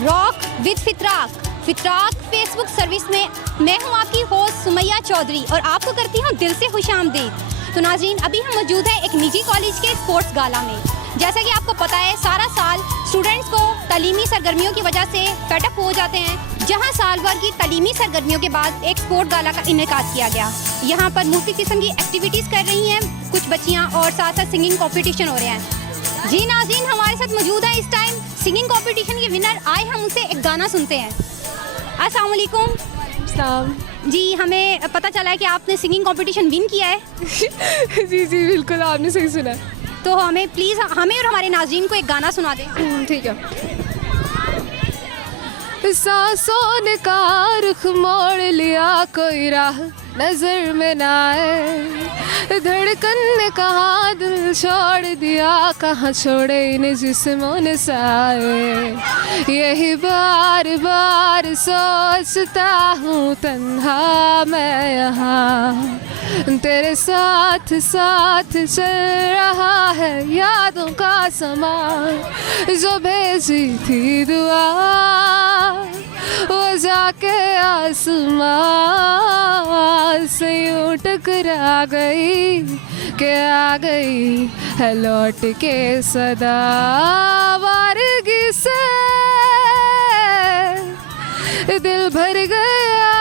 Rock with फितराक Facebook service में मैं हूं आपकी होस्ट सुमैया चौधरी और आपको करती हूं दिल से खुशामदीद। तो नाज़रीन, अभी हम मौजूद हैं एक निजी कॉलेज के स्पोर्ट्स गाला में। जैसा कि आपको पता है, सारा साल स्टूडेंट्स को तालीमी सरगर्मियों की वजह से फेडअप हो जाते हैं, जहां साल भर की तालीमी सरगर्मियों के बाद एक स्पोर्ट गाला का इनेकाद किया गया। यहाँ पर मुख्तलिफ किस्म की एक्टिविटीज़ कर रही हैं कुछ बच्चियाँ और साथ साथ सिंगिंग कॉम्पिटिशन हो रहे हैं। जी नाज़रीन, हमारे साथ मौजूद है इस टाइम सिंगिंग कॉम्पिटिशन के विनर। आए हम उनसे एक गाना सुनते हैं। अस्सलाम वालेकुम। जी, हमें पता चला है कि आपने सिंगिंग कंपटीशन विन किया है। जी जी बिल्कुल, आपने सही सुना। तो हमें प्लीज़ हमें और हमारे नाज़रीन को एक गाना सुना दें। ठीक है। सांसों ने कहा रुख मोड़ लिया, कोई राह नजर में ना आए। धड़कन ने कहा दिल छोड़ दिया, कहाँ छोड़े इन जिस्मों ने साए। यही बार बार सोचता हूँ तन्हा मैं यहाँ, तेरे साथ साथ चल रहा है यादों का समा। जो भेजी थी दुआ वो जाके आसमां से यूं टकरा गई कि आ गई है लौट के सदा वारगी से। दिल भर गया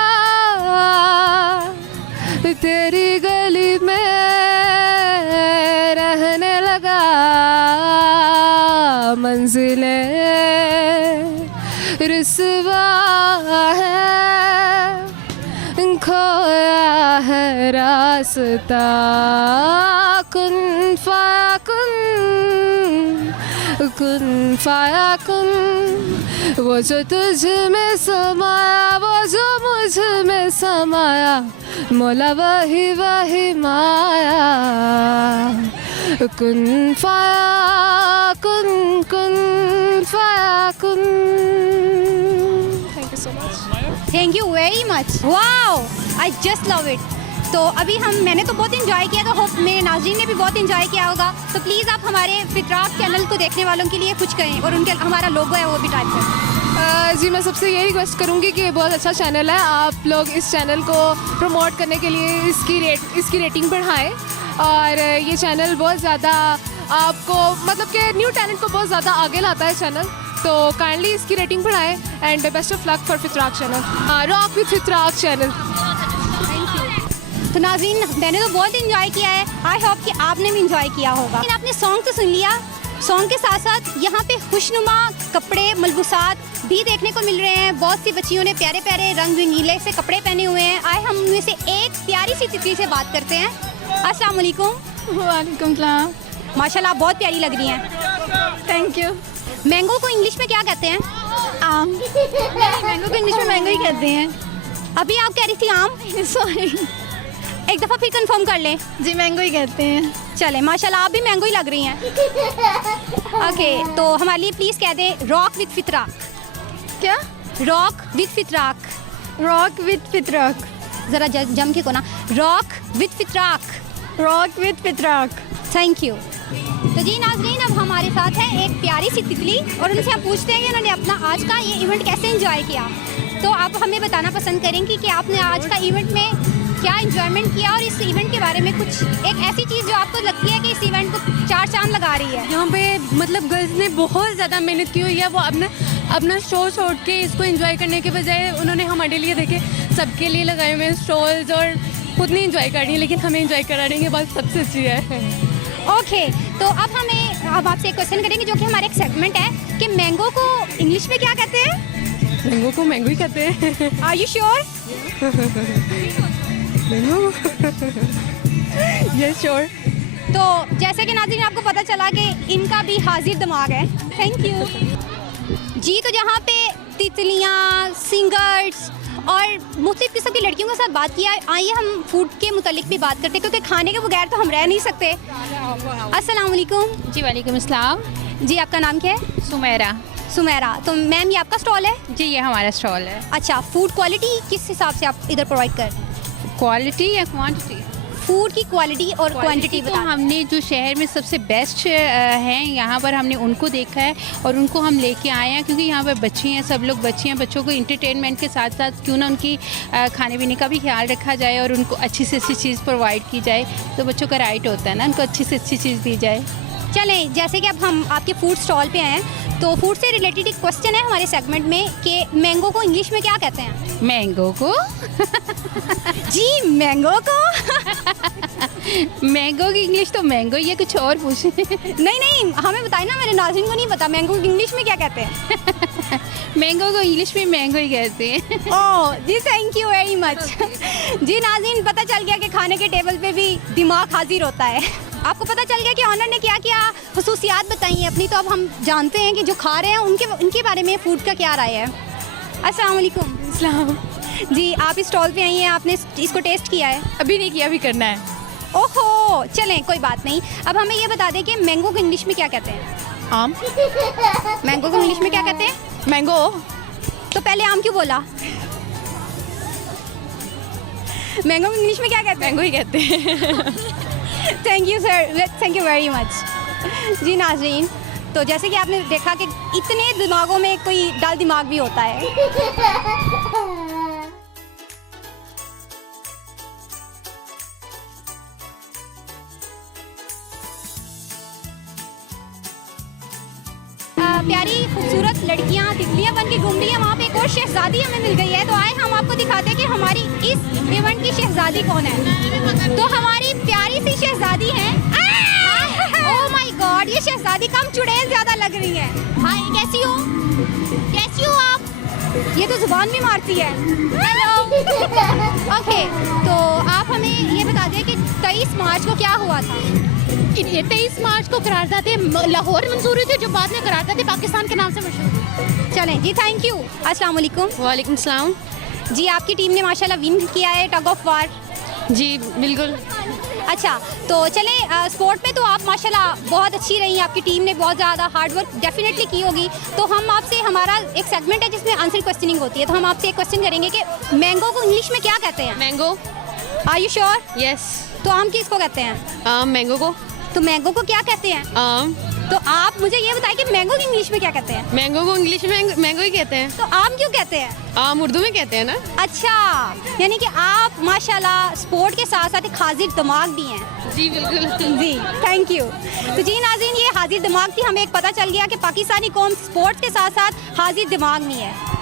तेरी गली में रहने लगा, मंजिलें रुसवा है, खोया है रास्ता। कुन फाकुन वो जो तुझ में समाया, वो जो मुझ में समाया, मौला वही वही माया। कुन फाकुन thank you so much. Thank you very much. Wow, I just love it. तो अभी मैंने तो बहुत इंजॉय किया, तो होप मेरे नाज़रीन ने भी बहुत इंजॉय किया होगा। तो प्लीज़ आप हमारे फितराक चैनल को देखने वालों के लिए कुछ कहें और उनके हमारा लोगो है वो भी टाइप करें। जी, मैं सबसे यही रिक्वेस्ट करूँगी कि बहुत अच्छा चैनल है, आप लोग इस चैनल को प्रमोट करने के लिए इसकी रेटिंग बढ़ाएं। और ये चैनल बहुत ज़्यादा आपको मतलब कि न्यू टैलेंट को बहुत ज़्यादा आगे लाता है चैनल, तो काइंडली इसकी रेटिंग बढ़ाएं। And best of luck for Fitrak channel, rock with Fitrak channel. तो नाज़रीन, मैंने तो बहुत इंजॉय किया है, आई होप कि आपने भी इंजॉय किया होगा। लेकिन आपने सॉन्ग तो सुन लिया, सॉन्ग के साथ साथ यहाँ पे खुशनुमा कपड़े मलबूसात भी देखने को मिल रहे हैं। बहुत सी बच्चियों ने प्यारे प्यारे रंग नीले से कपड़े पहने हुए हैं। आए हम उनमें से एक प्यारी सी तितली से बात करते हैं। अस्सलाम वालेकुम। वालेकुम सलाम। माशाल्लाह, आप बहुत प्यारी लग रही हैं। Thank you. मैंगो को इंग्लिश में क्या कहते हैं? आम। मैंगो को इंग्लिश में मैंगो ही कहते हैं। अभी आप कह रही थी आम। सॉरी, एक दफ़ा फिर कंफर्म कर लें। जी मैंगो ही कहते हैं। चले, माशाल्लाह आप भी मैंगो ही लग रही हैं। ओके, तो हमारे लिए प्लीज़ कह दें रॉक विद फितराक। क्या? Rock with Fitrak. Rock with Fitrak. ज़रा जम के को ना, rock with Fitrak. Rock with Fitrak. Thank you. तो जी नाज़रीन, अब हमारे साथ है एक प्यारी सी तितली और उनसे हम पूछते हैं कि उन्होंने अपना आज का ये इवेंट कैसे एंजॉय किया। तो आप हमें बताना पसंद करेंगी कि आपने आज का इवेंट में क्या एंजॉयमेंट किया और इस इवेंट के बारे में कुछ एक ऐसी चीज़ जो आपको लगती है कि इस इवेंट को चार चांद लगा रही है। यहाँ पे मतलब गर्ल्स ने बहुत ज़्यादा मेहनत की हुई है। वो अपना शो छोड़ के इसको एंजॉय करने के बजाय उन्होंने हमारे लिए देखे सबके लिए लगाए हुए स्टॉल्स और खुद नहीं एंजॉय कर रही है, लेकिन हमें एंजॉय करा रही है, बात सबसे अच्छी है। ओके, तो अब आपसे एक क्वेश्चन करेंगे जो कि हमारा एक सेगमेंट है कि मैंगो को इंग्लिश में क्या कहते हैं? मैंगो को मैंगो ही कहते हैं। Are you sure? Yes sure. तो जैसे कि नाज़रीन आपको पता चला कि इनका भी हाजिर दिमाग है। थैंक यू जी। तो जहाँ पे तितलियाँ, सिंगर्स और मुख्तलिफ किस्म की लड़कियों के साथ बात किया, आइए हम फूड के मुतालिक भी बात करते हैं, क्योंकि खाने के बगैर तो हम रह नहीं सकते। अस्सलाम वालेकुम। जी वालेकुम अस्सलाम। जी, आपका नाम क्या है? सुमेरा। सुमेरा। तो मैम, ये आपका स्टॉल है? जी, ये हमारा स्टॉल है। अच्छा, फूड क्वालिटी किस हिसाब से आप इधर प्रोवाइड कर रहे हैं? क्वालिटी या क्वांटिटी? फूड की क्वालिटी और क्वांटिटी तो बता हमने जो शहर में सबसे बेस्ट हैं यहाँ पर हमने उनको देखा है और उनको हम लेके आए हैं, क्योंकि यहाँ पर बच्चे हैं, सब लोग बच्चे हैं, बच्चों को इंटरटेनमेंट के साथ साथ क्यों ना उनकी खाने पीने का भी ख्याल रखा जाए और उनको अच्छी से अच्छी चीज़ प्रोवाइड की जाए, तो बच्चों का राइट होता है ना, उनको अच्छी से अच्छी चीज़ दी जाए। चलें, जैसे कि अब हम आपके फूड स्टॉल पे आए हैं, तो फूड से रिलेटेड एक क्वेश्चन है हमारे सेगमेंट में कि मैंगो को इंग्लिश में क्या कहते हैं? मैंगो को जी मैंगो को मैंगो की इंग्लिश तो मैंगो, ये कुछ और पूछे। नहीं हमें बताए ना, मेरे नाज़रीन को नहीं पता मैंगो की इंग्लिश में क्या कहते हैं। मैंगो को इंग्लिश में मैंगो ही कहते हैं। ओह जी, थैंक यू वेरी मच। जी नाज़रीन, पता चल गया कि खाने के टेबल पे भी दिमाग हाजिर होता है। आपको पता चल गया कि ऑनर ने क्या क्या खुसूसियात बताई हैं अपनी, तो अब हम जानते हैं कि जो खा रहे हैं उनके बारे में फ़ूड का क्या राय है। अस्सलाम वालेकुम। इस्लाम जी, आप इस स्टॉल पे आई हैं, आपने इसको टेस्ट किया है? अभी नहीं किया, अभी करना है। ओहो, चलें कोई बात नहीं। अब हमें ये बता दें कि मैंगो को इंग्लिश में क्या कहते हैं? आम। मैंगो को इंग्लिश में क्या कहते हैं? मैंगो। तो पहले आम क्यों बोला? मैंगो को इंग्लिश में क्या कहते हैं? मैंगो ही कहते हैं। Thank you sir, thank you very much. जी नाज़रीन, तो जैसे कि आपने देखा कि इतने दिमागों में कोई डल दिमाग भी होता है। प्यारी खूबसूरत लड़कियां तितलियां बन के घूम रही हैं, वहाँ पे एक और शहजादी हमें मिल गई है। तो आए हम आपको दिखाते हैं कि हमारी इस इवेंट की शहजादी कौन है। तो हमारी प्यारी सी शहजादी है। ओह माय गॉड, ये शहजादी कम चुड़ैल ज्यादा लग रही है। हाय, कैसी हो? कैसी हो आप? ये तो जुबान भी मारती है। हेलो। ओके, तो आप हमें ये बता दें कि 23 मार्च को क्या हुआ था? 23 मार्च को करारदादे लाहौर मंजूर हुई थी, जो बाद में करारदादे पाकिस्तान के नाम से मशहूर हुई। चलें जी, थैंक यू। अस्सलाम वालेकुम। वालेकुम सलाम। जी, आपकी टीम ने माशाल्लाह विन किया है टग ऑफ वार। जी बिल्कुल। अच्छा, तो चलें, स्पोर्ट में तो आप माशाल्लाह बहुत अच्छी रही, आपकी टीम ने बहुत ज़्यादा हार्ड वर्क डेफिनेटली की होगी। तो हम आपसे, हमारा एक सेगमेंट है जिसमें आंसर क्वेश्चनिंग होती है, तो हम आपसे एक क्वेश्चन करेंगे कि मैंगो को इंग्लिश में क्या कहते हैं? Mango. Are you sure? Yes. तो आम किसको कहते हैं? मैंगो को। तो मैंगो को क्या कहते हैं? आम। तो आप मुझे ये बताएं कि मैंगो की इंग्लिश में क्या कहते हैं? मैंगो को इंग्लिश में मैंगो ही कहते हैं। तो आम क्यों कहते हैं? आम उर्दू में कहते हैं ना। अच्छा, यानी कि आप माशाल्लाह स्पोर्ट के साथ साथ एक हाजिर दिमाग भी हैं। जी बिल्कुल। जी, थैंक यू। तो जी नाज़रीन, ये हाजिर दिमाग थी, हमें एक पता चल गया कि पाकिस्तानी कौम स्पोर्ट्स के साथ साथ हाजिर दिमाग भी है।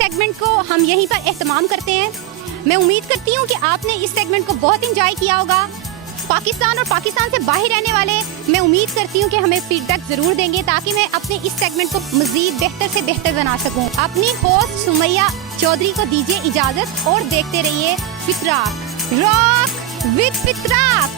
सेगमेंट को हम यहीं पर एहतमाम करते हैं। मैं उम्मीद करती हूँ कि आपने इस सेगमेंट को बहुत इंजॉय किया होगा। पाकिस्तान और पाकिस्तान से बाहर रहने वाले, मैं उम्मीद करती हूँ कि हमें फीडबैक ज़रूर देंगे ताकि मैं अपने इस सेगमेंट को मज़ीद बेहतर से बेहतर बना सकूँ। अपनी होस्ट सुमैया चौधरी को दीजिए इजाज़त और देखते रहिए फितराक, रॉक विद फितराक।